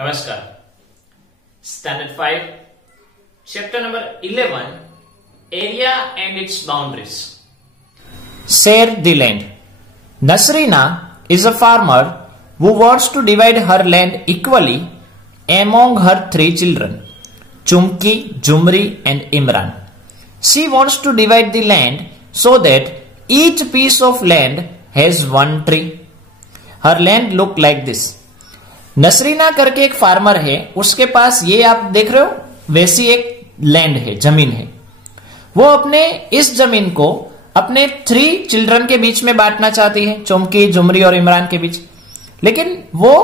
नमस्कार। Standard 5 chapter number 11 area and it's boundaries. Share the land. Nasrina is a farmer who wants to divide her land equally among her 3 children, Chumki, Jumri and Imran. She wants to divide the land so that each piece of land has one tree. Her land look like this. नसरीना करके एक farmer है, उसके पास ये आप देख रहे हो वैसी एक लैंड है, जमीन है। वो अपने इस जमीन को अपने 3 चिल्ड्रन के बीच में बांटना चाहती है, चुमकी, जुमरी और इमरान के बीच। लेकिन वो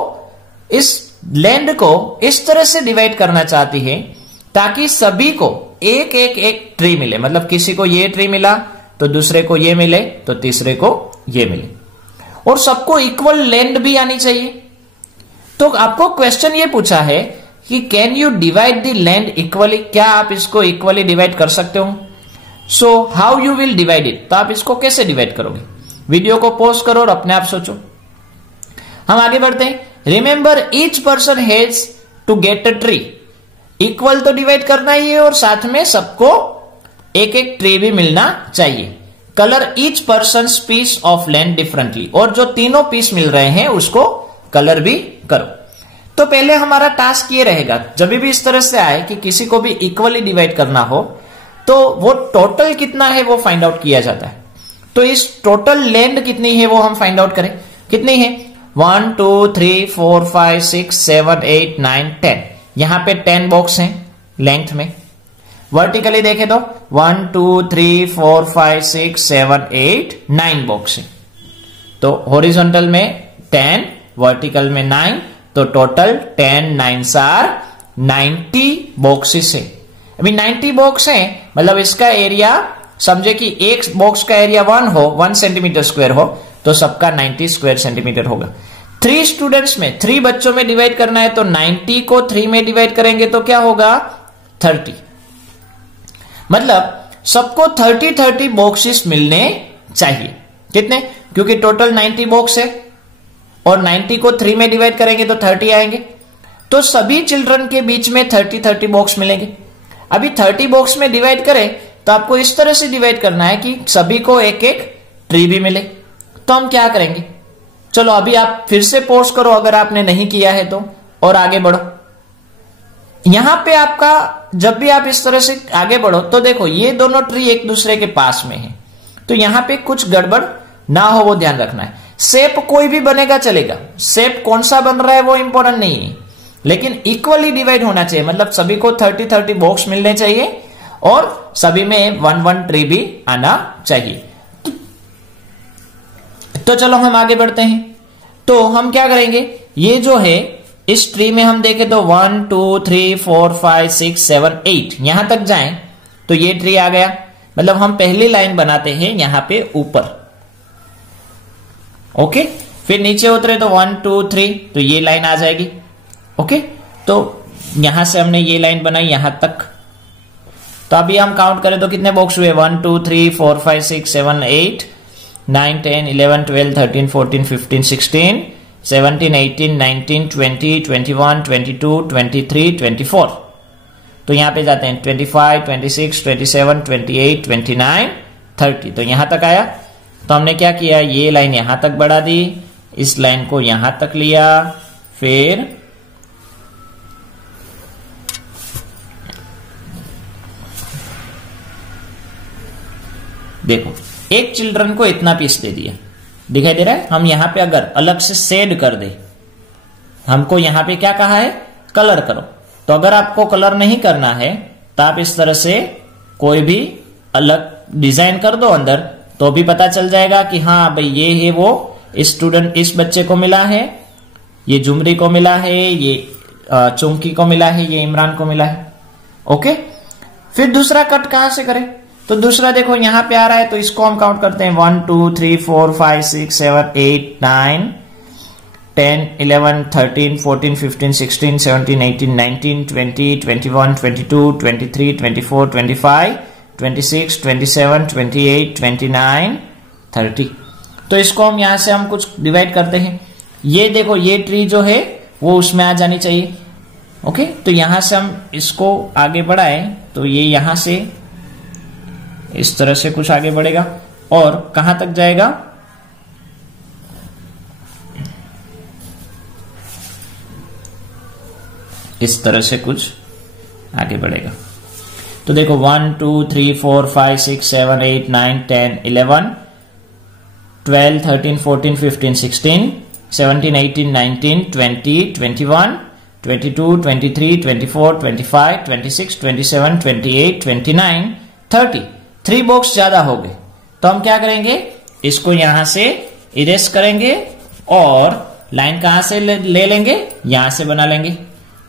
इस लैंड को इस तरह से डिवाइड करना चाहती है ताकि सभी को एक एक एक ट्री मिले। मतलब किसी को ये ट्री मिला तो दूसरे को ये मिले तो तीसरे को ये मिले, और सबको इक्वल लैंड भी आनी चाहिए। तो आपको क्वेश्चन ये पूछा है कि can you divide the land equally, क्या आप इसको इक्वली डिवाइड कर सकते हो? So how you will divide it, तो आप इसको कैसे डिवाइड करोगे? वीडियो को पॉज करो और अपने आप सोचो। हम आगे बढ़ते हैं। Remember each person has to get a tree. Equal तो डिवाइड करना ही है और साथ में सबको एक एक ट्री भी मिलना चाहिए। Colour each person piece of land differently, और जो तीनों पीस मिल रहे हैं उसको कलर भी करो। तो पहले हमारा टास्क ये रहेगा, जब भी इस तरह से आए कि किसी को भी इक्वली डिवाइड करना हो तो वो टोटल कितना है वो फाइंड आउट किया जाता है। तो इस टोटल लैंड कितनी है वो हम फाइंड आउट करें। कितनी है? 1 2 3 4 5 6 7 8 9 10। यहां पे 10 बॉक्स हैं लेंथ में। वर्टिकली देखे तो 1 2 3 4 5 6 7 8 9 बॉक्स है। तो हॉरिजॉन्टल में 10, वर्टिकल में 9, तो टोटल 10 9s आर 90 बॉक्सेस है। अभी 90 बॉक्स है, मतलब इसका एरिया समझे कि एक बॉक्स का एरिया 1 हो, 1 सेंटीमीटर स्क्वायर हो, तो सबका 90 स्क्वायर सेंटीमीटर होगा। 3 स्टूडेंट्स में, 3 बच्चों में डिवाइड करना है, तो 90 को 3 में डिवाइड करेंगे तो क्या होगा? 30। मतलब सबको 30 बॉक्सेस मिलने चाहिए। कितने? क्योंकि टोटल 90 बॉक्स है और 90 को 3 में डिवाइड करेंगे तो 30 आएंगे। तो सभी चिल्ड्रन के बीच में 30 बॉक्स मिलेंगे। अभी 30 बॉक्स में डिवाइड करें तो आपको इस तरह से डिवाइड करना है कि सभी को एक एक ट्री भी मिले। तो हम क्या करेंगे? चलो अभी आप फिर से पॉज करो अगर आपने नहीं किया है तो, और आगे बढ़ो। यहां पे आपका जब भी आप इस तरह से आगे बढ़ो तो देखो ये दोनों ट्री एक दूसरे के पास में है, तो यहां पे कुछ गड़बड़ ना हो वो ध्यान रखना है। शेप कोई भी बनेगा चलेगा, शेप कौन सा बन रहा है वो इंपॉर्टेंट नहीं है, लेकिन इक्वली डिवाइड होना चाहिए। मतलब सभी को 30 बॉक्स मिलने चाहिए और सभी में 1 ट्री भी आना चाहिए। तो चलो हम आगे बढ़ते हैं। तो हम क्या करेंगे, ये जो है इस ट्री में हम देखें तो 1 2 3 4 5 6 7 8 यहां तक जाएं तो ये ट्री आ गया। मतलब हम पहली लाइन बनाते हैं यहां पे ऊपर, ओके। फिर नीचे उतरे तो 1 2 3, तो ये लाइन आ जाएगी, ओके। तो यहां से हमने ये लाइन बनाई यहां तक। तो अभी हम काउंट करें तो कितने बॉक्स हुए? 1 2 3 4 5 6 7 8 9 10 11 12 13 14 15 16 17 18 19 20 21 22 23 24। तो यहां पे जाते हैं 25 26 27 28 29 30। तो यहां तक आया। तो हमने क्या किया, ये लाइन यहां तक बढ़ा दी, इस लाइन को यहां तक लिया, फिर देखो एक चिल्ड्रन को इतना पीस दे दिया, दिखाई दे रहा है। हम यहां पे अगर अलग से शेड कर दे, हमको यहां पे क्या कहा है? कलर करो। तो अगर आपको कलर नहीं करना है तो आप इस तरह से कोई भी अलग डिजाइन कर दो अंदर, तो भी पता चल जाएगा कि हाँ भाई ये है वो स्टूडेंट, इस बच्चे को मिला है, ये जुमरी को मिला है, ये चुमकी को मिला है, ये इमरान को मिला है, ओके। फिर दूसरा कट कहां से करें? तो दूसरा देखो यहां पे आ रहा है, तो इसको हम काउंट करते हैं 1 2 3 4 5 6 7 8 9 10 11 13 14 15 16 17 18 19 20 21 22 23 24 25 26 27 28 29 30। तो इसको हम यहां से हम कुछ डिवाइड करते हैं। ये देखो ये ट्री जो है वो उसमें आ जानी चाहिए। ओके, तो यहां से हम इसको आगे बढ़ाएं तो ये यहां से इस तरह से कुछ आगे बढ़ेगा और कहां तक जाएगा, इस तरह से कुछ आगे बढ़ेगा। तो देखो 1 2 3 4 5 6 7 8 9 10 11 12 13 14 15 16 17 18 19 20 21 22 23 24 25 26 27 28 29 30। 3 बॉक्स ज्यादा हो गए, तो हम क्या करेंगे, इसको यहां से इरेज करेंगे और लाइन कहां से ले लेंगे, यहां से बना लेंगे,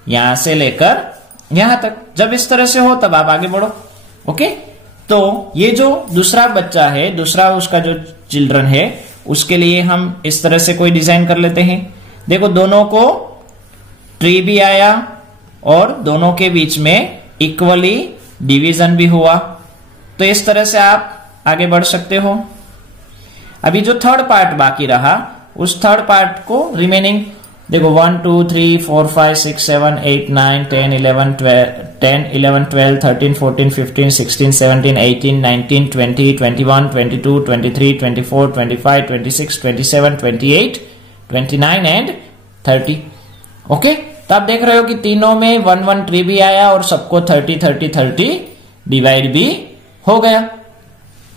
यहां से लेकर यहां तक। जब इस तरह से हो तब आप आगे बढ़ो। ओके, तो ये जो दूसरा बच्चा है, दूसरा उसका जो चिल्ड्रन है, उसके लिए हम इस तरह से कोई डिजाइन कर लेते हैं। देखो दोनों को ट्री भी आया और दोनों के बीच में इक्वली डिवीजन भी हुआ, तो इस तरह से आप आगे बढ़ सकते हो। अभी जो थर्ड पार्ट बाकी रहा, उस थर्ड पार्ट को रिमेनिंग देखो 1 2 3 4 5 6 7 8 9 10 11 12 13 14 15 16 17 18 19 20 21 22 23 24 25 26 27 28 29 एंड 30। ओके, तो आप देख रहे हो कि तीनों में 1 1 ट्री भी आया और सबको 30 30 30 डिवाइड भी हो गया।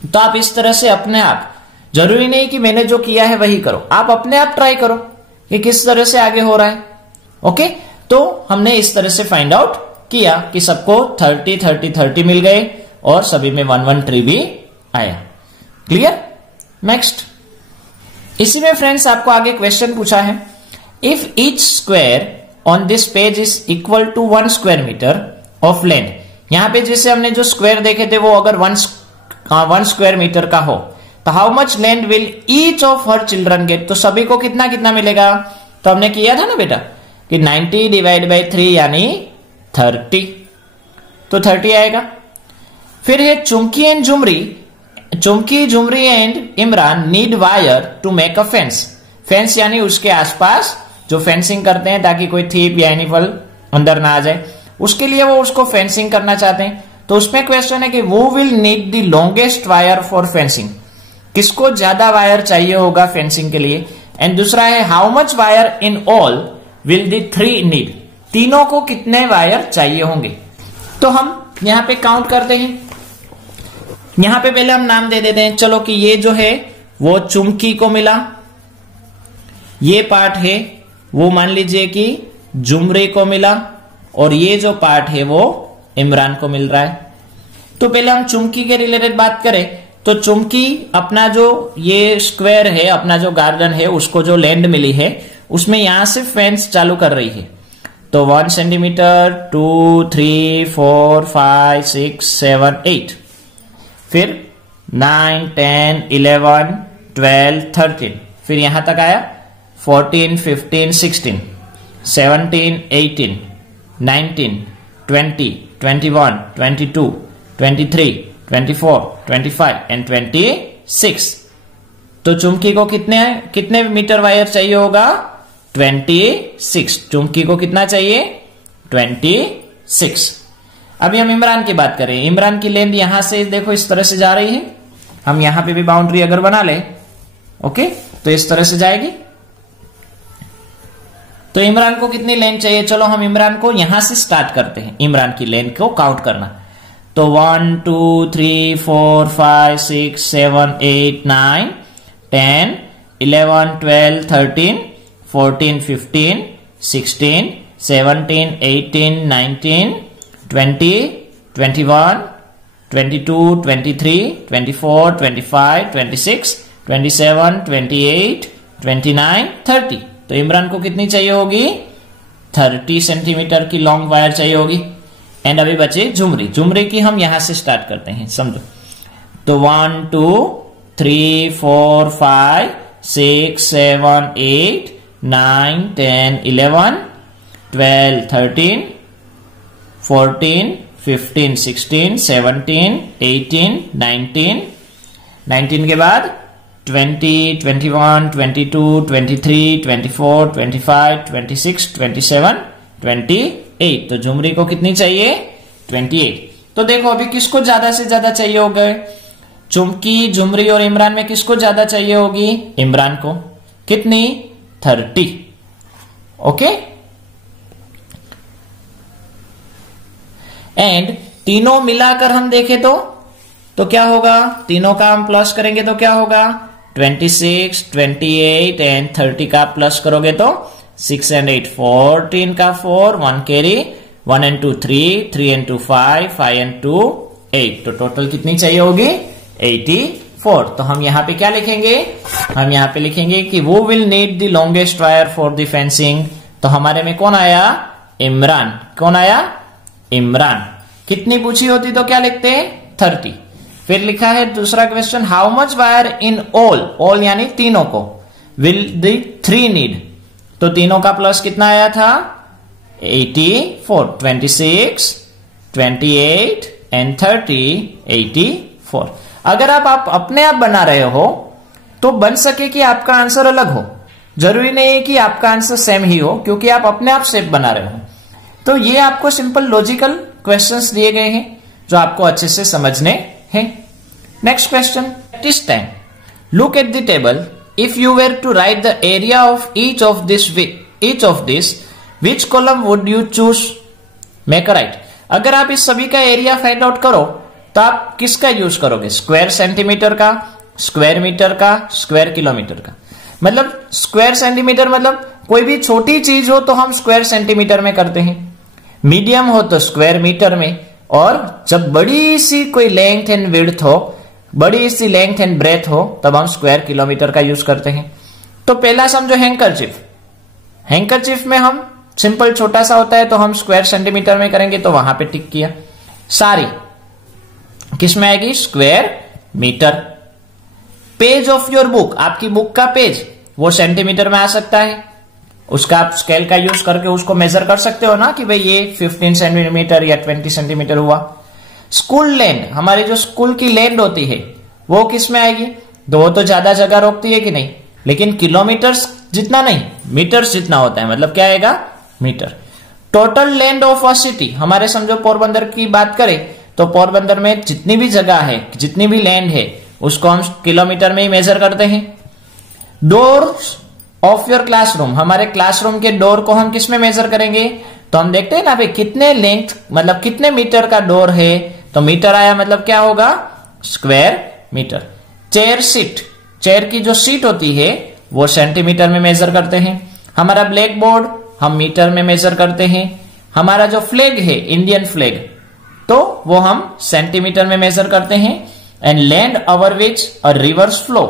तो आप इस तरह से अपने आप, जरूरी नहीं कि मैंने जो किया है वही करो, आप अपने आप ट्राई करो कि किस तरह से आगे हो रहा है। ओके, तो हमने इस तरह से फाइंड आउट किया कि सबको 30 30 30 मिल गए और सभी में 1 1 ट्री भी आया। क्लियर? नेक्स्ट, इसी में फ्रेंड्स आपको आगे क्वेश्चन पूछा है, if each square on this page is equal to 1 square metre of land. यहां पे जैसे हमने जो स्क्वायर देखे थे वो अगर 1 स्क्वायर मीटर का हो तो how much land will each of her children gate, तो सभी को कितना कितना मिलेगा। तो हमने किया था ना बेटा कि 90 डिवाइड बाई 3 यानी 30, तो 30 आएगा। फिर है Chumki and Jhumri, Chumki Jhumri and Imran need wire to make a fence. Fence यानी उसके आसपास जो फेंसिंग करते हैं ताकि कोई थीप या एनिमल अंदर ना आ जाए, उसके लिए वो उसको फेंसिंग करना चाहते हैं। तो उसमें क्वेश्चन है कि वो will need the longest wire for fencing, किसको ज्यादा वायर चाहिए होगा फेंसिंग के लिए। एंड दूसरा है how much wire in all will the 3 need, तीनों को कितने वायर चाहिए होंगे। तो हम यहां पे काउंट करते हैं। यहां पे पहले हम नाम दे देते हैं, चलो कि ये जो है वो चुमकी को मिला, ये पार्ट है वो मान लीजिए कि झुमरी को मिला और ये जो पार्ट है वो इमरान को मिल रहा है। तो पहले हम चुमकी के रिलेटेड बात करें तो चुमकी अपना जो ये स्क्वायर है, अपना जो गार्डन है, उसको जो लैंड मिली है उसमें यहां से फेंस चालू कर रही है। तो 1 सेंटीमीटर 2 3 4 5 6 7 8, फिर 9 10 11 12 13, फिर यहां तक आया 14 15 16 17 18 19 20 21 22 23 24 25 एंड 26। तो चुमकी को कितने मीटर वायर चाहिए होगा, 26। चुमकी को कितना चाहिए, 26। अभी हम इमरान की बात करें। इमरान की लेंथ यहां से देखो इस तरह से जा रही है, हम यहां पे भी बाउंड्री अगर बना ले, ओके, तो इस तरह से जाएगी। तो इमरान को कितनी लेंथ चाहिए, चलो हम इमरान को यहां से स्टार्ट करते हैं, इमरान की लेंथ को काउंट करना। तो 1 2 3 4 5 6 7 8 9 10 11 12 13 14 15 16 17 18 19 20 21 22 23 24 25 26 27 28 29 30। तो इमरान को कितनी चाहिए होगी, 30 सेंटीमीटर की लॉन्ग वायर चाहिए होगी। एंड अभी बचे झुमरी। झुमरी की हम यहां से स्टार्ट करते हैं, समझो। तो 1 2 3 4 5 6 7 8 9 10 11 12 13 14 15 16 17 18 19 19 के बाद 20 21 22 23 24 25 26 27 28 8, तो झुमरी को कितनी चाहिए 28। तो देखो अभी किसको ज्यादा से ज्यादा चाहिए होगा, चुमकी, झुमरी और इमरान में किसको ज्यादा चाहिए होगी, इमरान को। कितनी 30। ओके, एंड तीनों मिलाकर हम देखें तो क्या होगा, तीनों का हम प्लस करेंगे तो क्या होगा 26, 28 एंड 30 का प्लस करोगे तो 6 एंड 8 14 का 4, 1 कैरी, 1 एंड 2 3, 3 एंड 2 5, 5 एंड 2 8। तो टोटल कितनी चाहिए होगी 84। तो हम यहाँ पे क्या लिखेंगे, हम यहाँ पे लिखेंगे कि वो will need the longest wire for the fencing. तो हमारे में कौन आया, इमरान। कौन आया, इमरान। कितनी पूछी होती तो क्या लिखते 30। फिर लिखा है दूसरा question, how much wire in all यानी तीनों को, विल द 3 नीड। तो तीनों का प्लस कितना आया था 84, 26, 28 एंड 30, 84। अगर आप अपने आप बना रहे हो तो बन सके कि आपका आंसर अलग हो, जरूरी नहीं है कि आपका आंसर सेम ही हो, क्योंकि आप अपने आप सेट बना रहे हो। तो ये आपको सिंपल लॉजिकल क्वेश्चंस दिए गए हैं जो आपको अच्छे से समझने हैं। Next question, practice time. Look at the table, if you were to write the area of each of this which column would you choose, make a right. अगर आप इस सभी का एरिया फाइंड आउट करो तो आप किसका यूज करोगे, स्क्वायर सेंटीमीटर का, स्क्वायर मीटर का, स्क्वायर किलोमीटर का। मतलब स्क्वायर सेंटीमीटर मतलब कोई भी छोटी चीज हो तो हम स्क्वायर सेंटीमीटर में करते हैं, मीडियम हो तो स्क्वायर मीटर में, और जब बड़ी सी कोई लेंथ एंड विड्थ हो, बड़ी सी लेंथ एंड ब्रेथ हो, तब हम स्क्वायर किलोमीटर का यूज करते हैं। तो पहला समझो हैंकरचीफ, हैंकरचीफ में हम सिंपल छोटा सा होता है तो हम स्क्वायर सेंटीमीटर में करेंगे, तो वहां पे टिक किया। सारी किस में आएगी, square metre. Page of your book, आपकी बुक का पेज वो सेंटीमीटर में आ सकता है, उसका आप स्केल का यूज करके उसको मेजर कर सकते हो ना कि भाई ये 15 सेंटीमीटर या 20 सेंटीमीटर हुआ। स्कूल लैंड, हमारी जो स्कूल की लैंड होती है वो किस में आएगी, वो तो ज्यादा जगह रोकती है कि नहीं, लेकिन किलोमीटर्स जितना नहीं, मीटर्स जितना होता है, मतलब क्या आएगा metre. Total land of a city, हमारे समझो पोरबंदर की बात करें तो पोरबंदर में जितनी भी जगह है, जितनी भी लैंड है, उसको हम किलोमीटर में ही मेजर करते हैं। डोर्स ऑफ योर क्लासरूम, हमारे क्लासरूम के डोर को हम किस में मेजर करेंगे, तो हम देखते हैं ना भाई कितने लेंथ मतलब कितने मीटर का डोर है, तो मीटर आया मतलब क्या होगा square metre. Chair seat, chair की जो सीट होती है वो सेंटीमीटर में मेजर करते हैं। हमारा ब्लैक बोर्ड हम मीटर में मेजर करते हैं। हमारा जो फ्लैग है इंडियन फ्लैग, तो वो हम सेंटीमीटर में मेजर करते हैं। And land over which a reverse flow,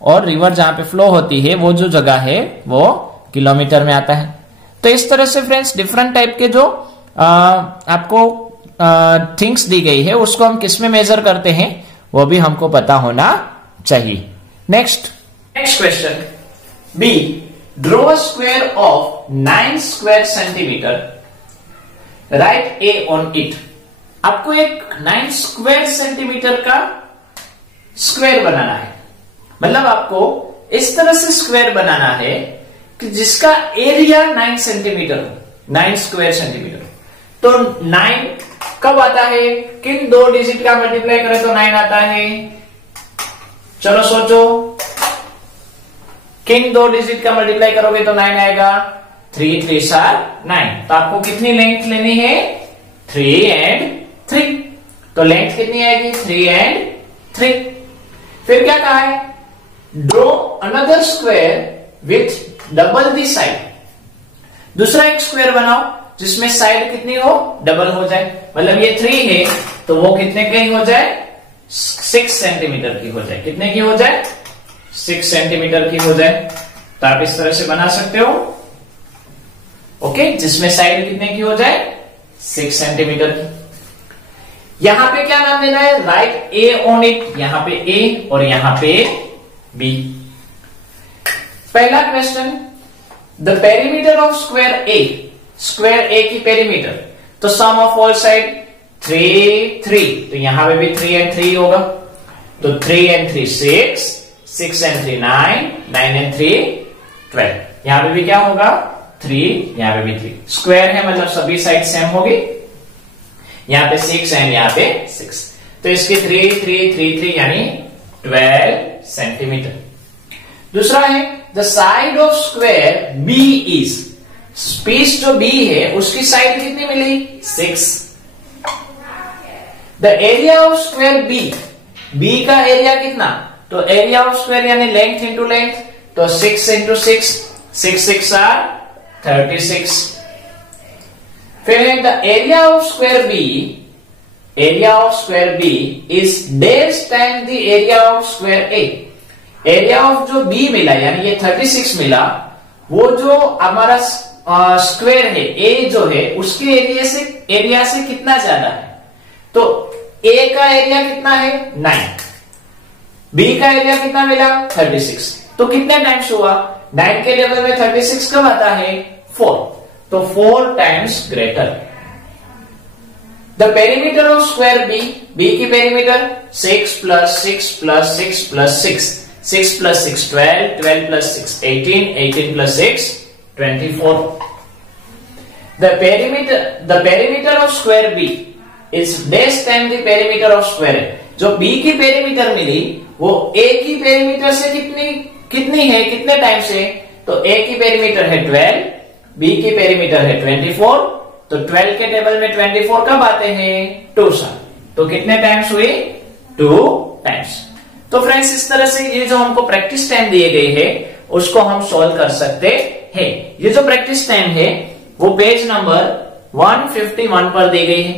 और रिवर जहां पे फ्लो होती है वो जो जगह है वो किलोमीटर में आता है। तो इस तरह से फ्रेंड्स डिफरेंट टाइप के जो आपको थिंग्स दी गई है उसको हम किस में मेजर करते हैं वो भी हमको पता होना चाहिए। Next question B, draw a square of 9 square centimetre, right A on it. आपको एक 9 स्क्वायर सेंटीमीटर का स्क्वायर बनाना है, मतलब आपको इस तरह से स्क्वायर बनाना है कि जिसका एरिया 9 सेंटीमीटर हो, 9 स्क्वायर सेंटीमीटर। तो 9 कब आता है, किन 2 डिजिट का मल्टीप्लाई करें तो 9 आता है, चलो सोचो, किन 2 डिजिट का मल्टीप्लाई करोगे तो 9 आएगा, 3 3 9। तो आपको कितनी लेंथ लेनी है, 3 एंड 3। तो लेंथ कितनी आएगी, 3 एंड 3। फिर क्या कहा है, draw another square with double the side. दूसरा एक स्क्वायर बनाओ जिसमें साइड कितनी हो, डबल हो जाए। मतलब ये 3 है तो वो कितने की हो जाए, 6 सेंटीमीटर की हो जाए। कितने की हो जाए, 6 सेंटीमीटर की हो जाए। तो आप इस तरह से बना सकते हो, ओके, जिसमें साइड कितने की हो जाए, 6 सेंटीमीटर की। यहां पे क्या नाम देना है, राइट ए ऑन इट, यहां पे ए और यहां पे बी। पहला question, the perimeter of square a, square a की पेरीमीटर, तो सम ऑफ ऑल साइड 3 3, तो यहां पे भी 3 एंड 3 होगा। तो 3 एंड 3 6, 6 एंड 3 9, 9 एंड 3 12। यहां पे भी क्या होगा 3, यहाँ पे भी 3, स्क्वायर है मतलब सभी साइड सेम होगी। यहाँ पे 6 एंड यहाँ पे 6, तो इसकी 3, 3, 3, 3 यानी 12 सेंटीमीटर। दूसरा है the side of square B is, piece जो बी है उसकी साइड कितनी मिली 6। The area of square B, B का एरिया कितना, तो एरिया ऑफ स्क्वायर यानी लेंथ इंटू लेंथ, तो 6 इंटू 6, 6 6 आर 36। फिर है the area of square B, area of square B is dash time the area of square A. Area of जो B मिला यानी ये 36 मिला, वो जो हमारा स्क्वायर है ए जो है उसके एरिया से कितना ज्यादा है, तो ए का एरिया कितना है 9, बी का एरिया कितना मिला 36, तो कितने टाइम्स हुआ, 9 के लेवल में 36 कब आता है 4, तो 4 times greater. The perimeter of square B, b की perimeter 6 plus 6 plus 6 plus 6, 6 plus 6 12, 12 plus 6 18, 18 plus 6 24। The perimeter of square B is dash time the perimeter of square A। जो B की पेरीमीटर मिली वो A की perimeter से कितनी है, कितने time से, तो A की पेरीमीटर है 12, B की पेरीमीटर है 24, तो 12 के टेबल में 24 कब आते हैं 2 साल, तो कितने टाइम्स हुए 2 टाइम्स। तो फ्रेंड्स इस तरह से ये जो हमको प्रैक्टिस टाइम दिए गए हैं उसको हम सॉल्व कर सकते हैं। ये जो प्रैक्टिस टाइम है वो पेज नंबर 151 पर दी गई है,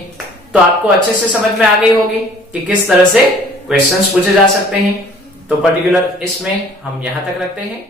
तो आपको अच्छे से समझ में आ गई होगी कि किस तरह से क्वेश्चंस पूछे जा सकते हैं। तो पर्टिकुलर इसमें हम यहां तक रखते हैं।